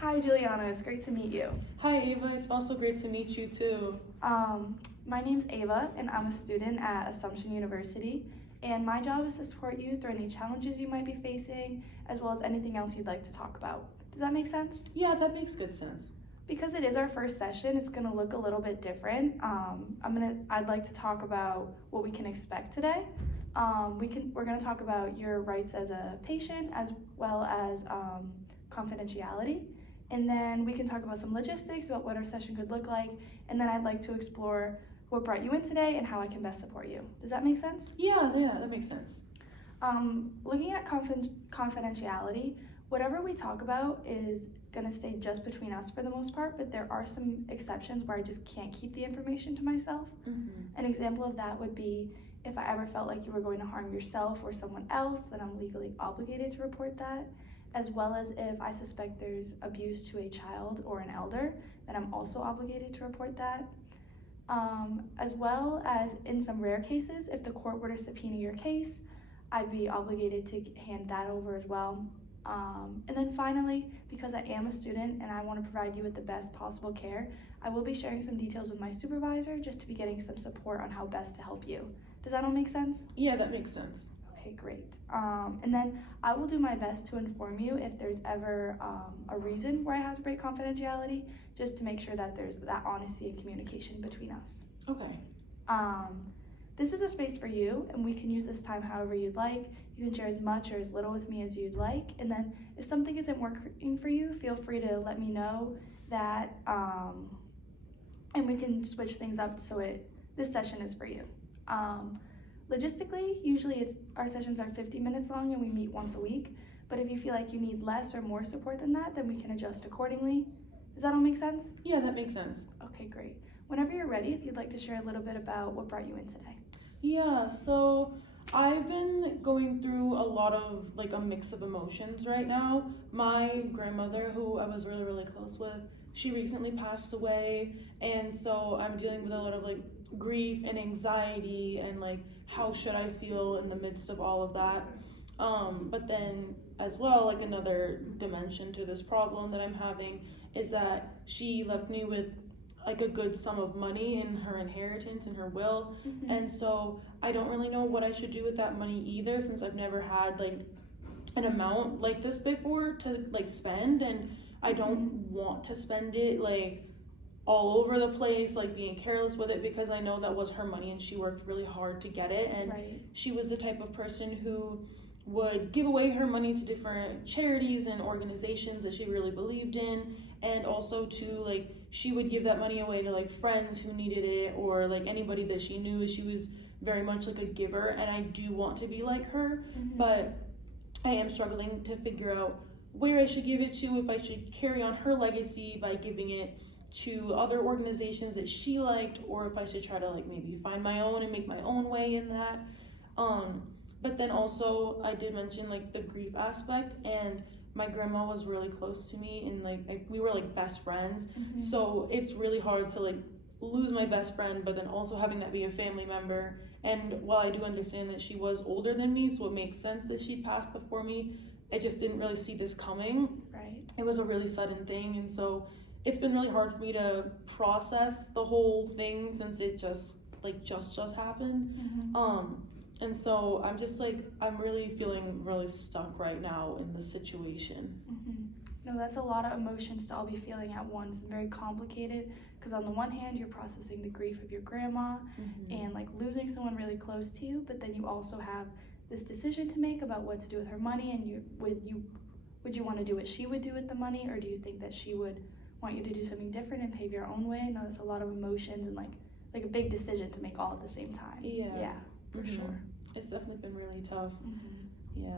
Hi, Juliana. It's great to meet you. Hi Ava, it's also great to meet you too. My name's Ava, and I'm a student at Assumption University. And my job is to support you through any challenges you might be facing, as well as anything else you'd like to talk about. Does that make sense? Yeah, that makes good sense. Because it is our first session, it's gonna look a little bit different. I'd like to talk about what we can expect today. We're gonna talk about your rights as a patient, as well as confidentiality. And then we can talk about some logistics about what our session could look like. And then I'd like to explore what brought you in today and how I can best support you. Does that make sense? Yeah, that makes sense. Looking at confidentiality, whatever we talk about is gonna stay just between us for the most part, but there are some exceptions where I just can't keep the information to myself. An example of that would be if I ever felt like you were going to harm yourself or someone else, then I'm legally obligated to report that, as well as if I suspect there's abuse to a child or an elder, then I'm also obligated to report that. As well as in some rare cases, if the court were to subpoena your case, I'd be obligated to hand that over as well. And then finally, because I am a student and I want to provide you with the best possible care, I will be sharing some details with my supervisor just to be getting some support on how best to help you. Does that all make sense? Yeah, that makes sense. Okay, great. And then I will do my best to inform you if there's ever a reason where I have to break confidentiality, just to make sure that there's that honesty and communication between us. Okay. This is a space for you, and we can use this time however you'd like. You can share as much or as little with me as you'd like. And then if something isn't working for you, feel free to let me know that, and we can switch things up so this session is for you. Logistically, usually our sessions are 50 minutes long and we meet once a week. But if you feel like you need less or more support than that, then we can adjust accordingly. Does that all make sense? Yeah, that makes sense. Okay, great. Whenever you're ready, if you'd like to share a little bit about what brought you in today. Yeah, so I've been going through a lot of like a mix of emotions right now. My grandmother, who I was really close with, she recently passed away, and so I'm dealing with a lot of like grief and anxiety and like how should I feel in the midst of all of that. But then as well, like another dimension to this problem that I'm having is that she left me with like a good sum of money in her inheritance and her will. And so I don't really know what I should do with that money either, since I've never had like an amount like this before to like spend, and I don't want to spend it like all over the place, like being careless with it, because I know that was her money and she worked really hard to get it. And she was the type of person who would give away her money to different charities and organizations that she really believed in, and also to like she would give that money away to like friends who needed it, or like anybody that she knew. She was very much like a giver, and I do want to be like her, but I am struggling to figure out where I should give it to, if I should carry on her legacy by giving it to other organizations that she liked, or if I should try to like maybe find my own and make my own way in that. But then also I did mention like the grief aspect, and my grandma was really close to me, and like we were like best friends. So it's really hard to like lose my best friend, but then also having that be a family member. And while I do understand that she was older than me, so it makes sense that she passed before me, I just didn't really see this coming. It was a really sudden thing, and so it's been really hard for me to process the whole thing since it just happened. And so I'm just like, I'm really feeling really stuck right now in the situation. No, that's a lot of emotions to all be feeling at once, and very complicated, because on the one hand you're processing the grief of your grandma and like losing someone really close to you, but then you also have this decision to make about what to do with her money, and would you want to do what she would do with the money, or do you think that she would want you to do something different and pave your own way? No, that's a lot of emotions and like a big decision to make all at the same time. Yeah, for sure. It's definitely been really tough. Yeah.